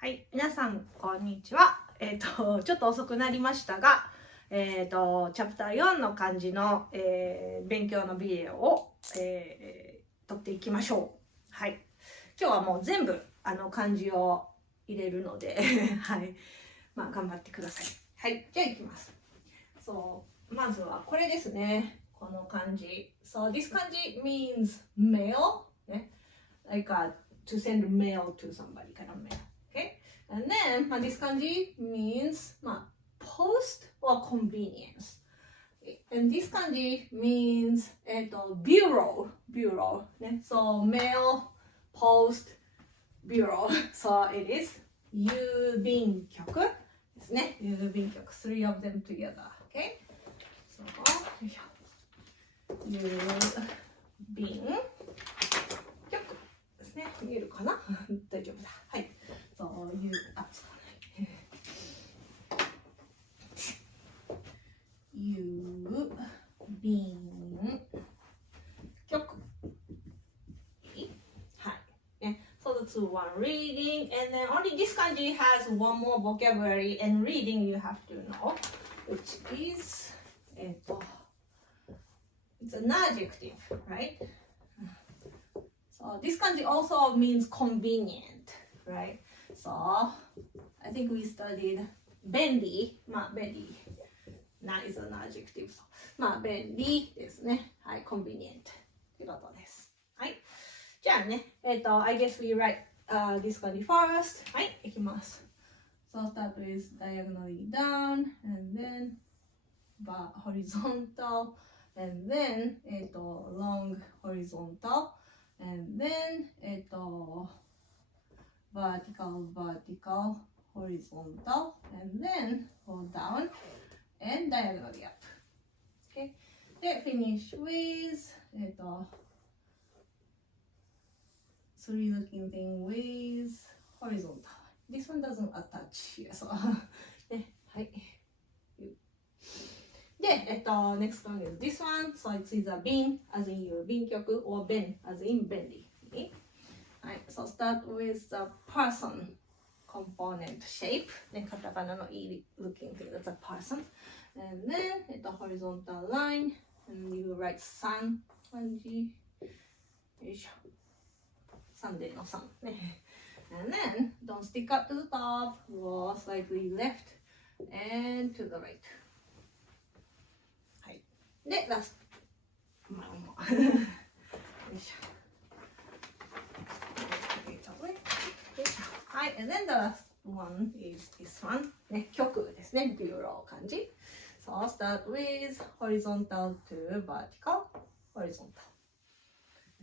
はい、皆さんこんにちは。ちょっと遅くなりましたが、チャプター4の漢字の、勉強のビデオを、撮っていきましょう。はい。今日はもう全部漢字を入れるので、はい。まあ頑張ってください。はい。じゃあいきます。まずはこれですね。この漢字。this 漢字 means mail, ね。like to send mail to somebody, kind of mail. Okay? And then, this kanji means post or convenience. And this kanji means bureau. So mail, post, bureau. So it is 郵便局ですね。郵便局 three of them together. Okay? So 郵便局ですね。見えるかな？大丈夫だ。はい。そういう、使わない。郵便局。はい。ね。So that's one reading, and then only this kanji has one more vocabulary, and reading you have to know, which is, it's an adjective, right? So this kanji also means convenient, right? So I think we studied 便利。便利。な is an adjective. 便利ですね。はい、convenient ってことです。はい。じゃあね、I guess we write this kanji first. はい、いきます。So start with diagonally down, and then horizontal, and then long horizontal, and then vertical, horizontal, and then go down and diagonally up. Okay. Then finish with three looking thing with horizontal. This one doesn't attach here, so ね、はい。で、next one is this one. So it's either 便 as in 郵便局 or 便 as in 便利。はい、so start with the person component shape. ね、カタカナのいい looking thing, that's a person. And then, horizontal line, and you write 3漢字。よいしょ。Sunday の3ね。And then, don't stick up to the top, go slightly left and to the right. はい。で、ラスト。よいしょ。はい、and then the last one is this one. ね、局ですね。bureau 漢字。So start with horizontal to vertical, horizontal.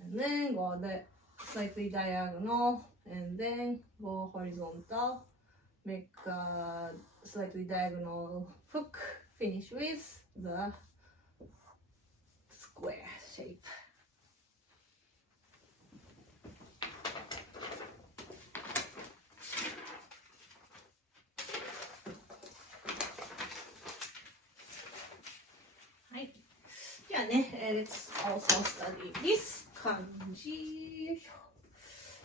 And then go the slightly diagonal, and then go horizontal. Make a slightly diagonal hook. Finish with the square shape. Let's also study this kanji.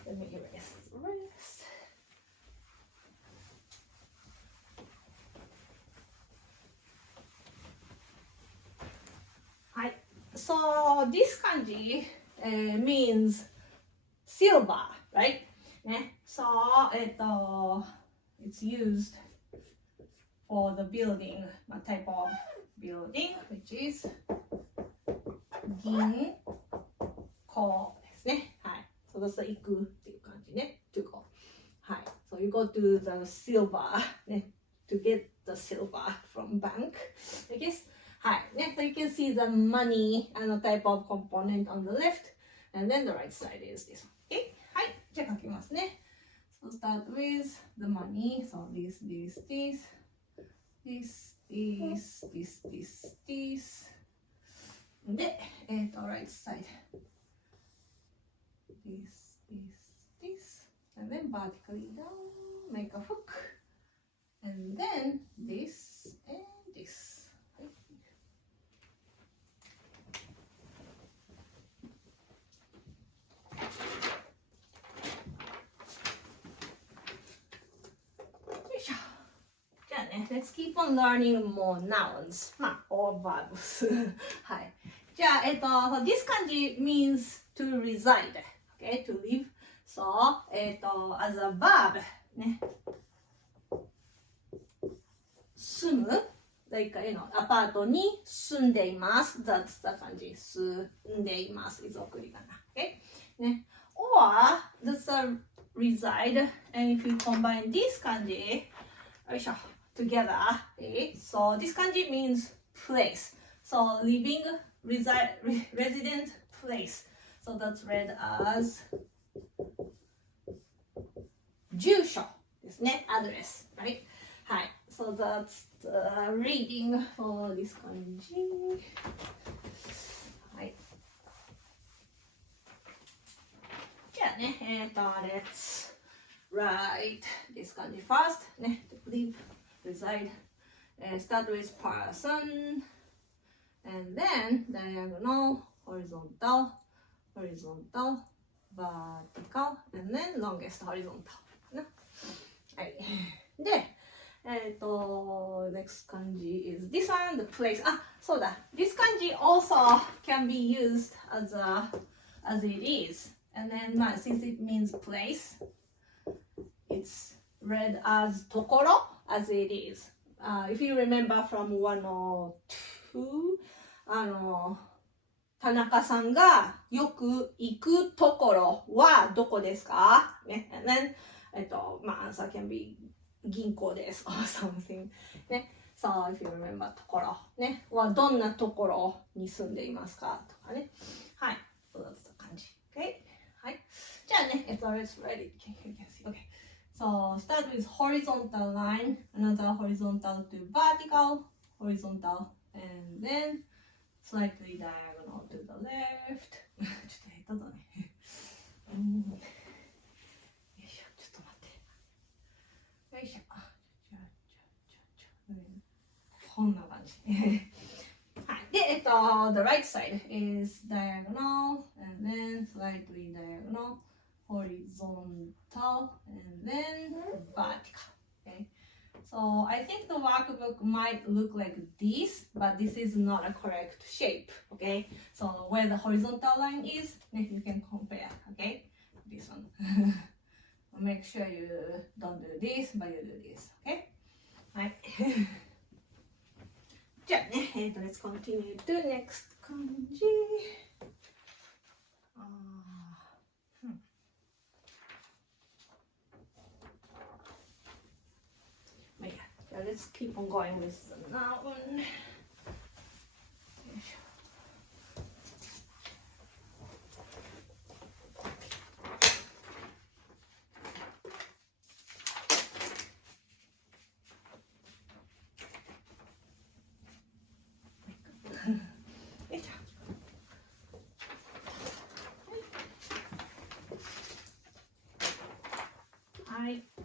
Let me erase this. Hi. So this kanji means silver, right? So it's used for the building, type of building, which is 銀行ですね。はい。So that's 行くっていう感じね。to go. はい。So you go to the silver ね。to get the silver from bank. I guess. はい。ね。So you can see the money type of component on the left. And then the right side is this one. Okay? はい。じゃあ書きますね。So start with the money. So this.で、right side. This. And then vertically down, make a hook. And then this and this. はい。ね、let's keep on learning more nouns. まあ、or verbs. はい。じゃあ、this 漢字 means to reside. Okay, to live. So, as a verb, ね。住む。like, アパートに住んでいます。that's the 漢字。住んでいます。is 送り仮名。Okay? ね。or, that's a reside. And if you combine this 漢字、よいしょ。together. Okay? So this kanji means place. So living, resident place. So that's read as 住所ですね。address. Right? はい。So that's the reading for this kanji. はい。じゃあね、let's write this kanji first. ね。live. Reside, start with person, and then diagonal, horizontal, horizontal, vertical, and then longest horizontal. はい。で、next 漢字 is this one, the place. あ、そうだ。This 漢字 also can be used as it is. And then, since it means place, it's read as ところ as it is. If you remember from 102, 田中さんがよく行くところはどこですかね。And then, answer can be 銀行です or something. ね。So, if you remember ところね。はどんなところに住んでいますかとかね。はい。So that's the 漢字。Okay? はい。じゃあね、let's write it. You can see. Okay. So start with horizontal line, another horizontal to vertical, horizontal, and then slightly diagonal to the left. ちょっと下手だね。よいしょ、ちょっと待って。よいしょ。こんな感じ。はい。で、the right side is diagonal, and then slightly diagonal. Horizontal and then vertical. Okay, so I think the workbook might look like this, but this is not a correct shape. Okay, so where the horizontal line is, you can compare. Okay, this one. Make sure you don't do this, but you do this. Okay, right. じゃあね、let's continue to next 漢字。Let's keep on going with that one.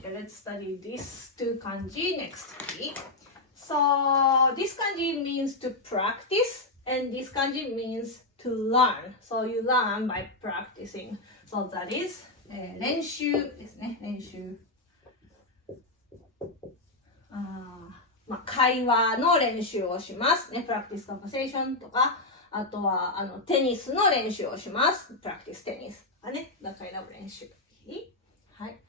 Let's study this two kanji next week. So this kanji means to practice, and this kanji means to learn. So you learn by practicing. So that is 練習ですね。練習。会話の練習をしますね。practice conversation とか、あとはテニスの練習をします。practice テニスとかね。だから練習。はい。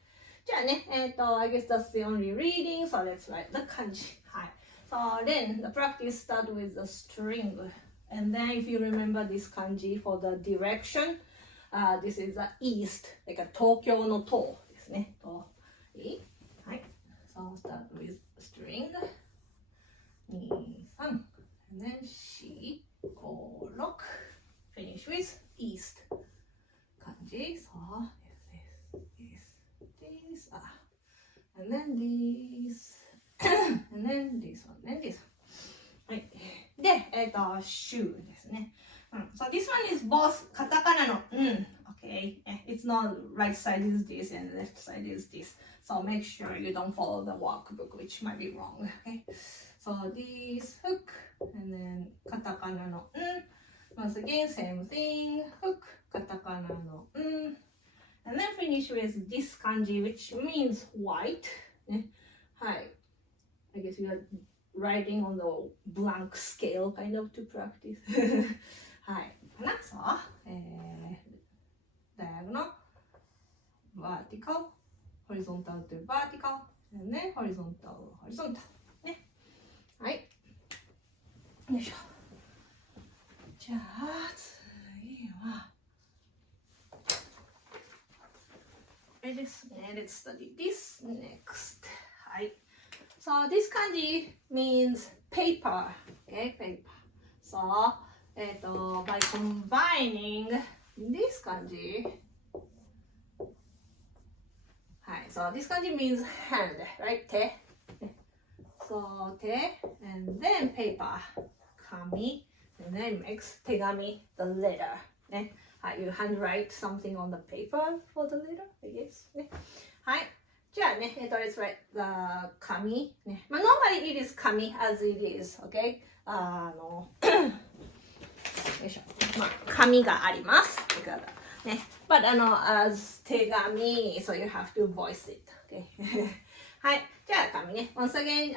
じゃあね、I guess that's the only reading, so let's write the 漢字。はい。So then the practice start with the string. And then if you remember this 漢字 for the direction, this is the east, like a 東京の東ですね。はい。So start with string. 2、3. And then 4、5、6. Finish with east. 漢字。So, this, and then this, and then this one, and this one. はい。で、週ですね。So this one is both カタカナのOkay. It's not right side is this and left side is this. So make sure you don't follow the workbook, which might be wrong. Okay. So this hook, and then カタカナのOnce again, same thing. Hook, カタカナのAnd then finish with this 漢字 which means white. ね。はい。I guess you are writing on the blank scale kind of to practice. はい。かなそう。diagonal, vertical, horizontal to vertical, and then horizontal, horizontal. ね。はい。よいしょ。じゃあ、次は、ですね。Let's study this next. はい。So this kanji means paper. Okay, paper. So, by combining this kanji, はい。So this kanji means hand, right? 手。So 手 and then paper. 紙 and then makes 手紙 the letter. ね。はい。You handwrite something on the paper for the letter, I guess. ね。はい。じゃあね、let's write the 紙。ね。まあ、normally it is 紙 as it is, okay? よいしょ。まあ、紙があります。ね。But as 手紙、so you have to voice it, okay? はい。じゃあ、紙ね。Once again,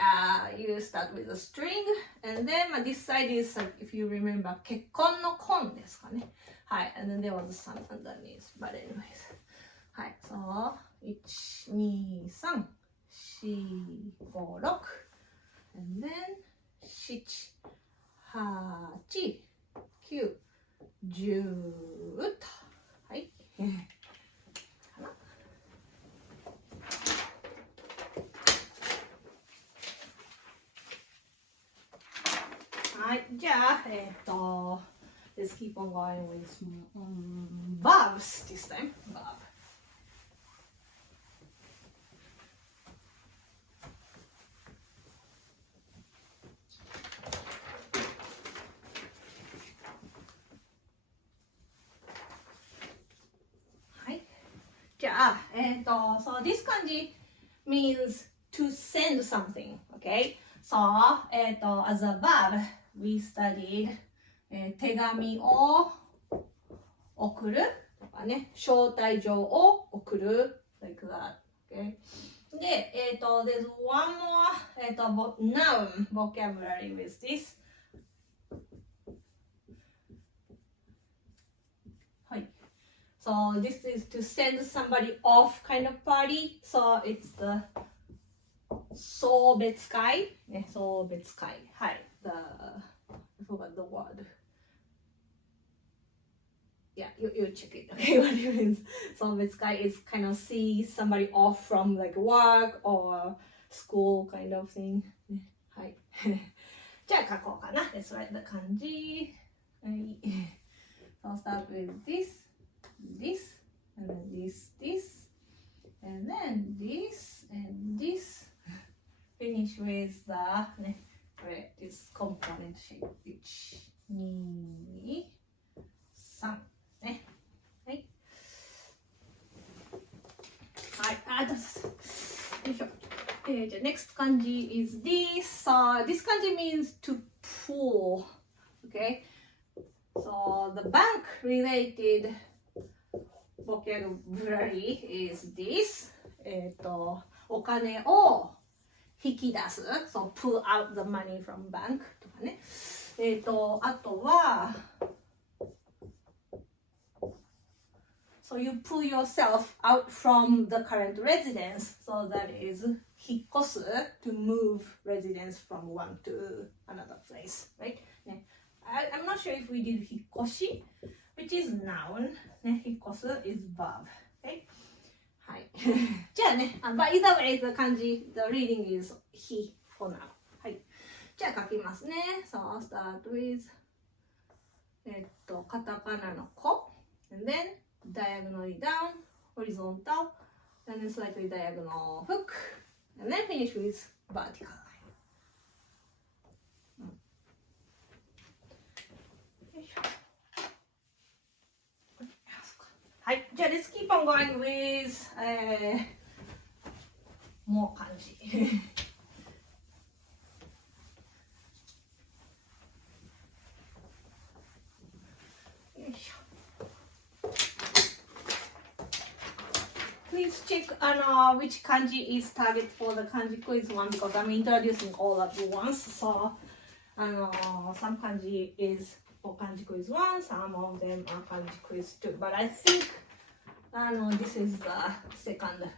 you start with a string, and then, this side is, if you remember, 結婚の婚ですかね。はい。And then there was a sun underneath, but anyways. はい。So, 1、2、3、4、5、6 and then 7、8、9、10と。はい。はい。じゃあ、let's keep on going with verbs this time. Verb. じゃあ、so this kanji means to send something, okay? So, as a verb, we studied 手紙を送るとかね、招待状を送る like that, okay? で、there's one more noun vocabulary with this. はい。So this is to send somebody off kind of party. So it's the 送別会ね、送別会。はい。I forgot the word. Yeah, you check it. Okay, what it means. 送別会 is kind of see somebody off from like work or school kind of thing. ね、はい。じゃあ書こうかな。Let's write the 漢字。はい。So I'll start with this, and then this, and then this, and this. Finish with the, ね、これ、this component shape. 1、2、3。ね。はい。はい。よいしょ。じゃあ、next 漢字 is this. This 漢字 means to pull. Okay? So, the bank related vocabulary is this. お金を引き出す。So, pull out the money from bank とかね。あとは、So you pull yourself out from the current residence. So that is 引っ越す to move residence from one to another place. Right? ね。I'm not sure if we did 引っ越し which is noun. ね。引っ越す is verb. Okay? はい。じゃあね、but either way, the 漢字、the reading is he for now. はい。じゃあ書きますね。So I'll start with カタカナの子 and then diagonally down, horizontal, and then slightly diagonal hook, and then finish with vertical line. はい、じゃあ let's keep on going with もう漢字。よいしょ。please check which kanji is target for the kanji quiz one because I'm introducing all at once. So, some kanji is for kanji quiz one, some of them are kanji quiz two. But I think this is the second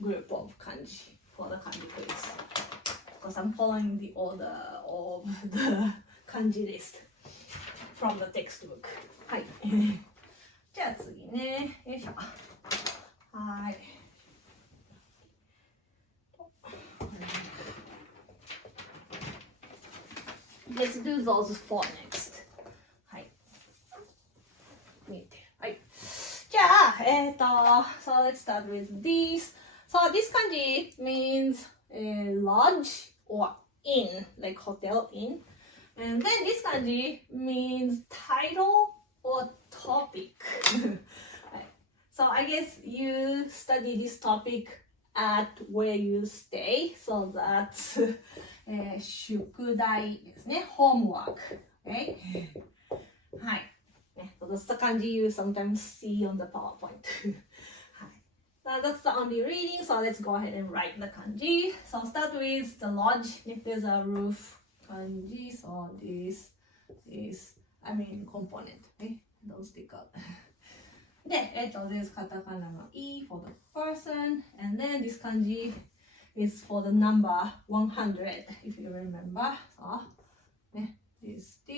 group of kanji for the kanji quiz because I'm following the order of the kanji list from the textbook. はい。じゃあ次ね。よいしょ。はい。Let's do those four next. はい。見えてる。はい。じゃあ、so let's start with this. So this kanji means lodge or inn, like hotel inn. And then this kanji means title or topic. So I guess you study this topic at where you stay. So that's 宿題ですね。homework. Okay? はい。That's the kanji you sometimes see on the PowerPoint. That's the only reading. So let's go ahead and write the kanji. So start with the lodge. If there's a roof kanji, so this component. Okay? Don't stick out. で、there's katakana no i for the person, and then this kanji is for the number 100, if you remember. So, this,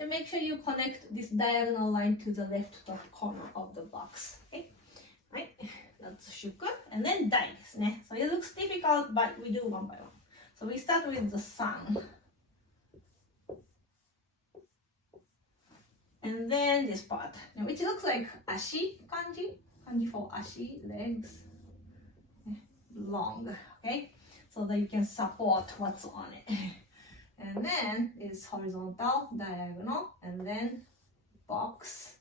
and make sure you connect this diagonal line to the left corner of the box. Okay, right? That's shuku, and then dai desu ne. So it looks difficult, but we do one by one. So we start with the sun. And then this part, which looks like ashi kanji for ashi, legs, long, okay? So that you can support what's on it. And then is horizontal, diagonal, and then box,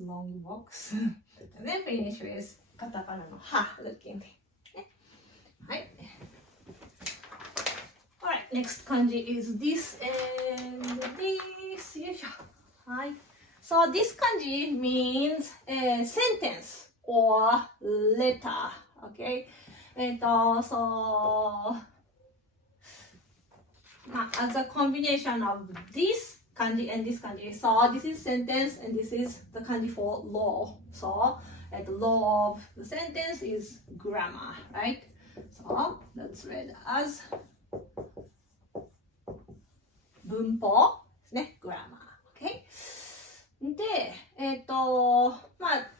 long box. And then finish with katakana no ha looking. Right. Alright, next kanji is this and this. Right. So this kanji means a sentence or letter. Okay. So as a combination of this kanji and this kanji. So this is sentence and this is the kanji for law. So the law of the sentence is grammar, right? So that's read as 文法ですね、grammar. Okay? で、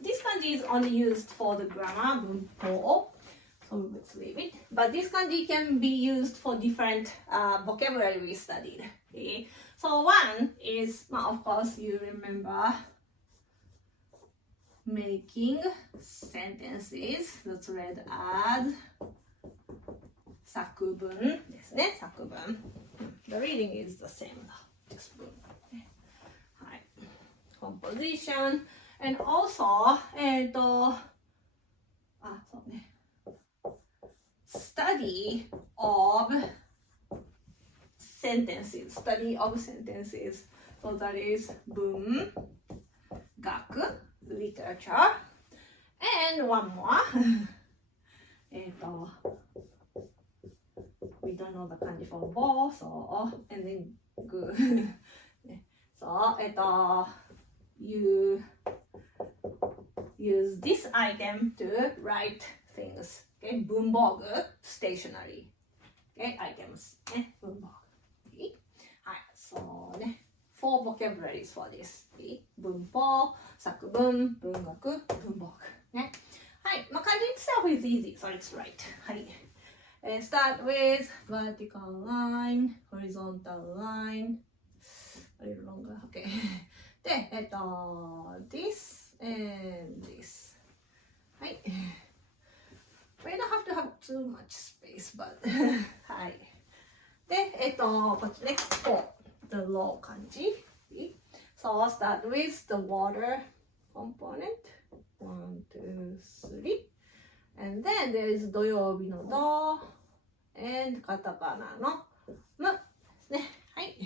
this kanji is only used for the grammar, 文法. So let's leave it. But this kanji can be used for different vocabulary we studied. Okay? So one is, of course, you remember making sentences. That's read as 作文ですね、作文。The reading is the same though, just boom. Right. Composition and also study of sentences. So that is 文学 literature, and one more. We don't know the kanji for bo, so and then gu. So you use this item to write things. Okay, bunbogu, stationery. Okay, items. 文房具。はい、そうね。4 vocabularies for this. 文法、作文、文学、文房具。ね。はい、漢字 itself is easy, so let's write. はい。Start with vertical line, horizontal line, a little longer, okay. で、this and this. はい。We don't have to have too much space, but はい。で、こっちね、for the low 漢字。So I'll start with the water component. 1, 2, 3. And then there is 土曜日のdo and カタカナのむですね。はい。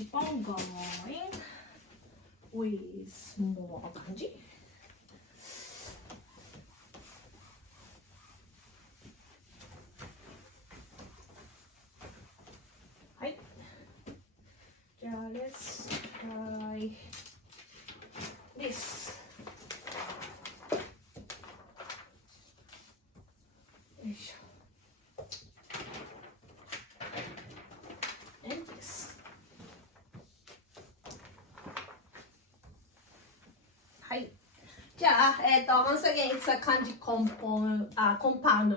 keep on going with more 漢字。はい。じゃあ、let's try this。よいしょ。And this。はい。じゃあ、once again, it's a 漢字compound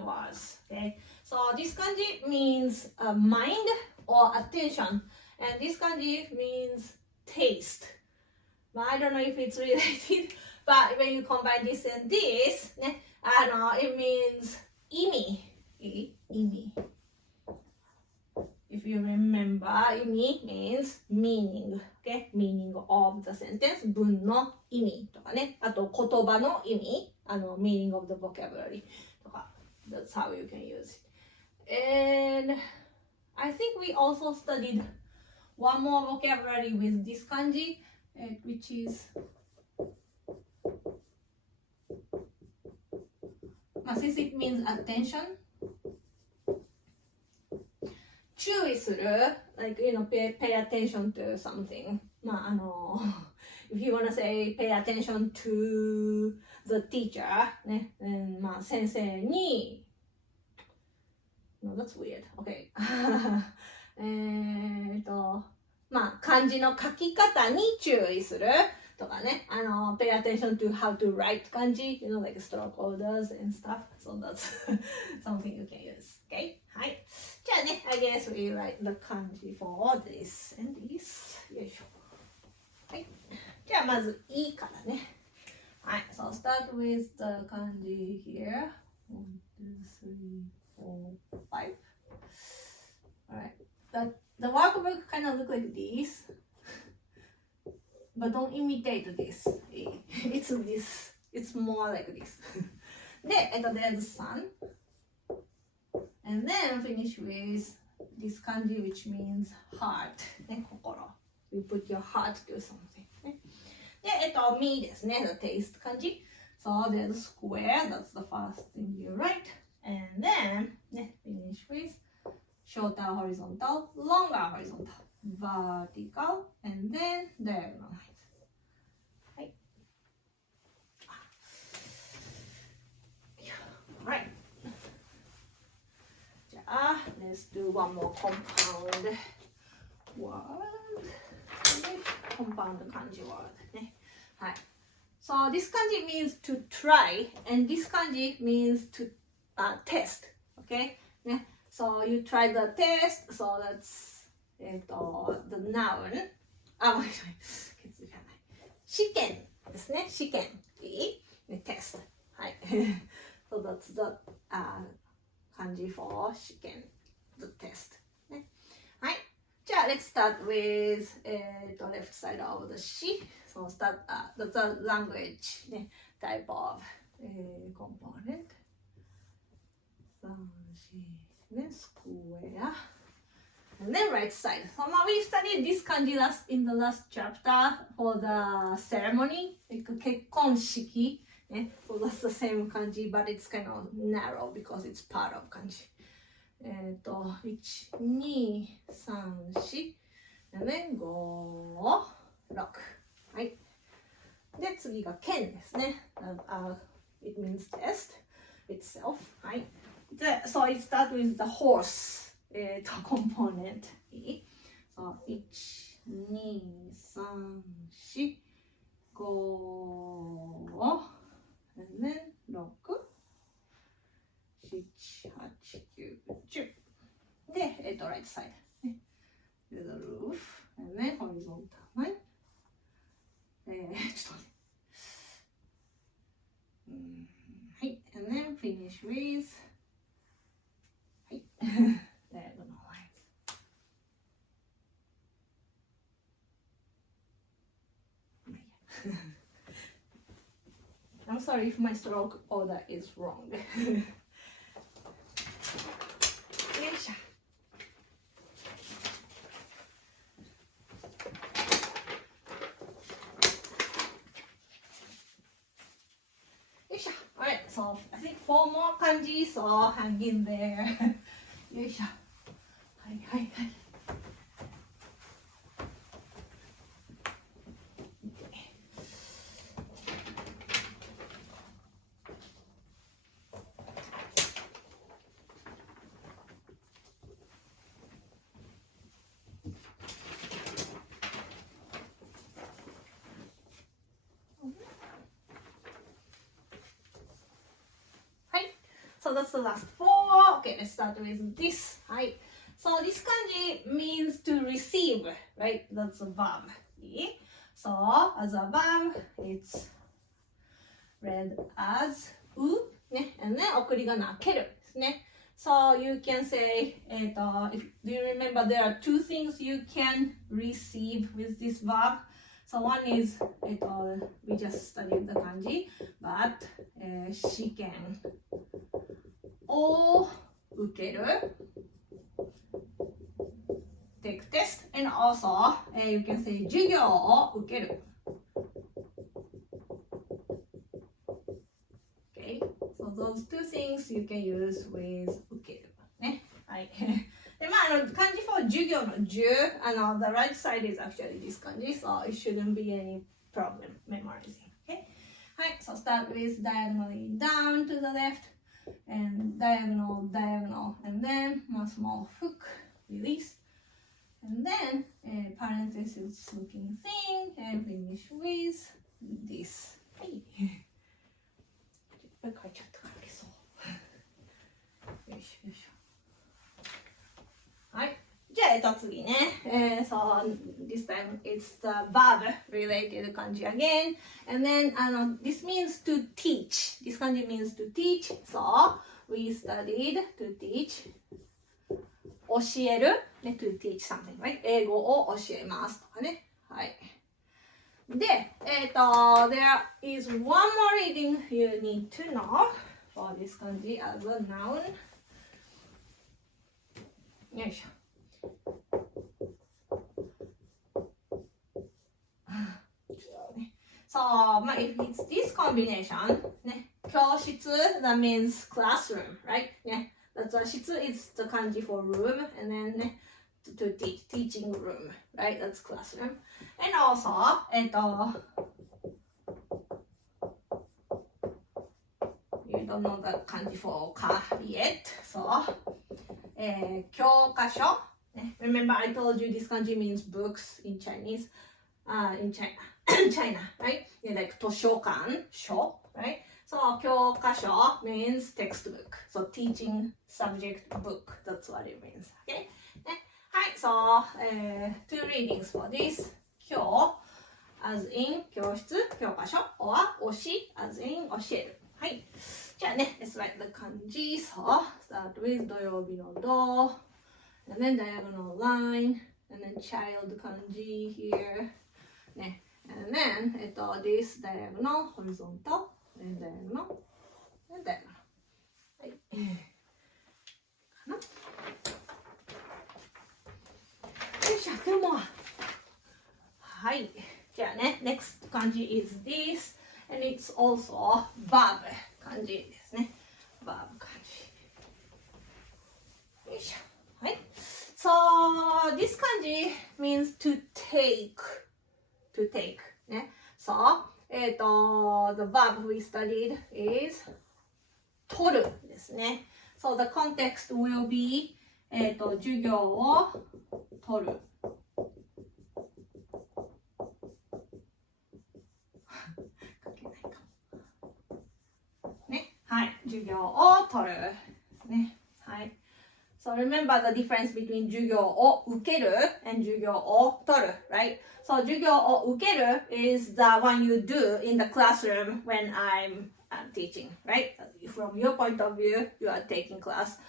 words. Okay? So this 漢字 means mind or attention. And this 漢字 means taste. But I don't know if it's related, but when you combine this and this, ね、it means 意味。意味。If you remember, 意味 means meaning. Okay? Meaning of the sentence. 文の意味とかね。あと言葉の意味。meaning of the vocabulary とか。That's how you can use it. And I think we also studied one more vocabulary with this 漢字, which is since it means attention. 注意する like pay attention to something. If you want to say pay attention to the teacher ね、先生に No, that's weird. Okay. 漢字の書き方に注意するとかね。pay attention to how to write 漢字 like stroke orders and stuff. So that's something you can use. Okay? はい。じゃあね、I guess we write the 漢字 for this and this. よいしょ。はい。じゃあまずいいからね。はい。So start with the 漢字 here. 1, 2, 3, 4, 5. Alright. The workbook kind of look like this. But don't imitate this. It's this. It's more like this. で、there's sun. And then finish with this 漢字 which means heart. ね、心。You put your heart to something. ね、で、me ですね。The taste 漢字。So there's square. That's the first thing you write. And then, ね、finish with shorter horizontal, longer horizontal, vertical, and then diagonal lines. はい。Alright. じゃあ、let's do one more compound word. Compound 漢字 word ね。はい。So this 漢字 means to try, and this 漢字 means to test. Okay? ね。So you try the test, so that's the noun. ごめんなさい。試験ですね。試験。いい test. はい。So that's the 漢字 for 試験。The test. ね。はい。じゃあ、let's start with left side of the し。So start the language ね。type of component. 3, 4. Square, and then right side. So we studied this 漢字 in the last chapter for the ceremony, like 結婚式。So that's the same 漢字 but it's kind of narrow because it's part of 漢字。1、2、3、4 and then 5、6。はい。で、次が剣ですね。It means test itself. はい。So it starts with the horse component. So 1, 2, 3, 4, 5, and then 6, 7, 8, 9, 10. で、right side. The roof, and then horizontal line. ちょっと待って。はい。And then finish with diagonal lines. I'm sorry if my stroke order is wrong. よいしょ。so I think 4 more 漢字 so hang in there よいしょはいはいはいSo that's the last 4. Okay, let's start with this. Right. So this kanji means to receive, right? That's a verb. Okay? So as a verb, it's read as u, and then 送りがなけるですね。So you can say, if do you remember there are 2 things you can receive with this verb. So one is, we just studied the kanji, but 試験を受ける take test and also you can say 授業を受ける okay so those 2 things you can use with 受けるねはいでまあ漢字 for 授業の10the right side is actually this 漢字 so it shouldn't be any problem memorizing okay はい so start with diagonally down to the left and diagonal, and then a small hook, release, and then a parenthesis looking thing, and finish with this. はい。これ書いちゃったからそう。よいしょよいしょ。はい。じゃあ次ね。So this time it's the verb related kanji again. And then this means to teach. This kanji means to teach. So we studied to teach. 教える、ね、to teach something, right? 英語を教えますとかね。はい。で、there is one more reading you need to know for this kanji as a noun. よいしょ。So, if it's this combination, ね、教室 that means classroom, right? ね、that's why 室 is the kanji for room, and then ね、to teach, teaching room, right? That's classroom. And also, you don't know the kanji for ka yet, so, 教科書 Remember, I told you this kanji means books in Chinese, in China, right? Like 図書館, 書, right? So 教科書 means textbook. So teaching subject book. That's what it means. Okay? はい, so 2 readings for this. 教 as in 教室、教科書 or 推し as in 教える。はい。じゃあね、let's write the 漢字。So start with 土曜日の土。And then diagonal line, and then child kanji here, ね、and then this diagonal, horizontal, and diagonal, and diagonal. はい。かな。よいしょ、2 more. はい。じゃあね、next 漢字 is this, and it's also verb 漢字ですね。verb 漢字。よいしょ。はい。So this kanji means to take. To take. ね。So, the verb we studied is 取るですね。So the context will be 授業を取る。書けないかも。ね。はい。授業を取る。ね。はい。So remember the difference between 授業を受ける and 授業を取る, right? So 授業を受ける is the one you do in the classroom when I'm teaching, right? From your point of view, you are taking class,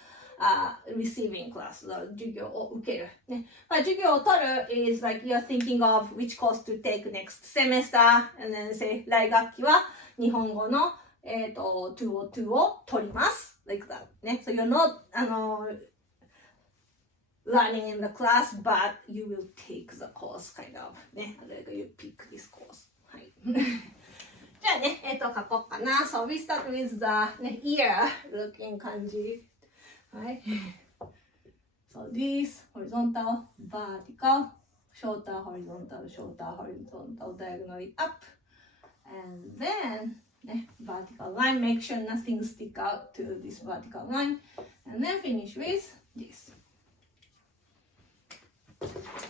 receiving class. So 授業を受ける。ね。But 授業を取る is like you're thinking of which course to take next semester, and then say 来学期は日本語の202を取ります。Like that. ね。So you're not, learning in the class, but you will take the course, kind of. ね。Like you pick this course. はい。じゃあね、と書こうかな。So we start with the ear looking 漢字。はい。So this horizontal, vertical, shorter, horizontal, shorter, horizontal, diagonally up. And then vertical line, make sure nothing stick out to this vertical line. And then finish with this.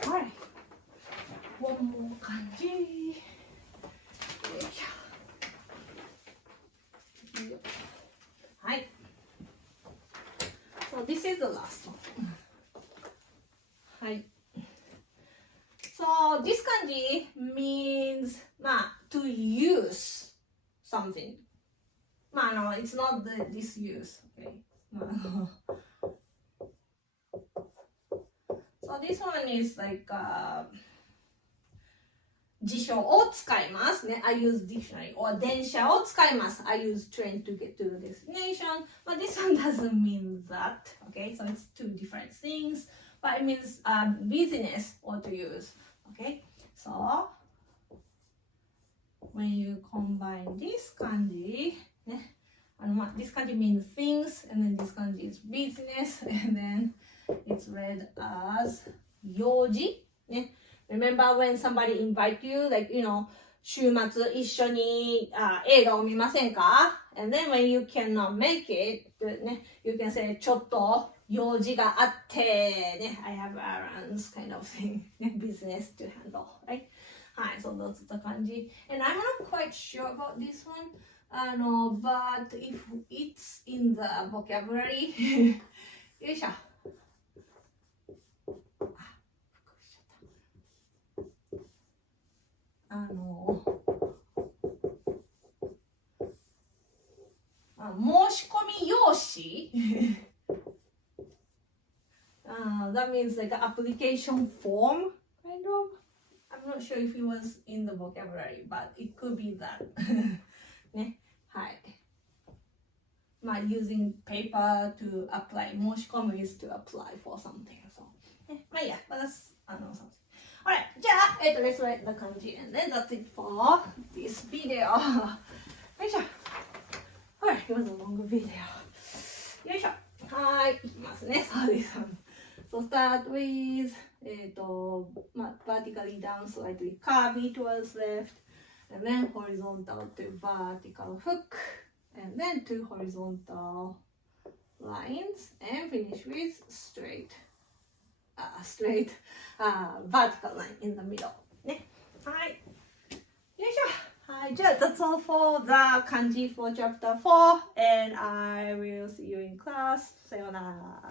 Alright. One more 漢字。はい。So this is the last one. はい。So this 漢字 means to use something. It's not this use. Okay. So this one is like 辞書を使いますね。I use dictionary. Or 電車を使います。I use train to get to the destination. But this one doesn't mean that. Okay, so it's two different things. But it means business or to use. Okay, so when you combine this 漢字、ね、this 漢字 means things, and then this 漢字 is business, and then it's read as 用事、ね。Remember when somebody invite you, like, 週末一緒に映画を見ませんか And then when you cannot make it, ね、you can say ちょっと用事があって、ね、I have errands kind of thing, ね、business to handle, right? はい、so that's the 漢字。And I'm not quite sure about this one, but if it's in the vocabulary, よいしょ。申し込み用紙that means like an application form, kind of. I'm not sure if it was in the vocabulary, but it could be that. ね、はい。using paper to apply. 申し込む is to apply for something. So, ね、いいや、that's something. Alright, じゃあ、let's write the 漢字 and then that's it for this video. よいしょ。Alright, it was a long video. よいしょ。はい、いきますね。そうです。So start with, vertically down, slightly curvy towards left, and then horizontal to vertical hook, and then two horizontal lines, and finish with straight vertical line in the middle. ね。はい。よいしょ。はい。じゃあ、that's all for the 漢字 for chapter 4, and I will see you in class. さようなら。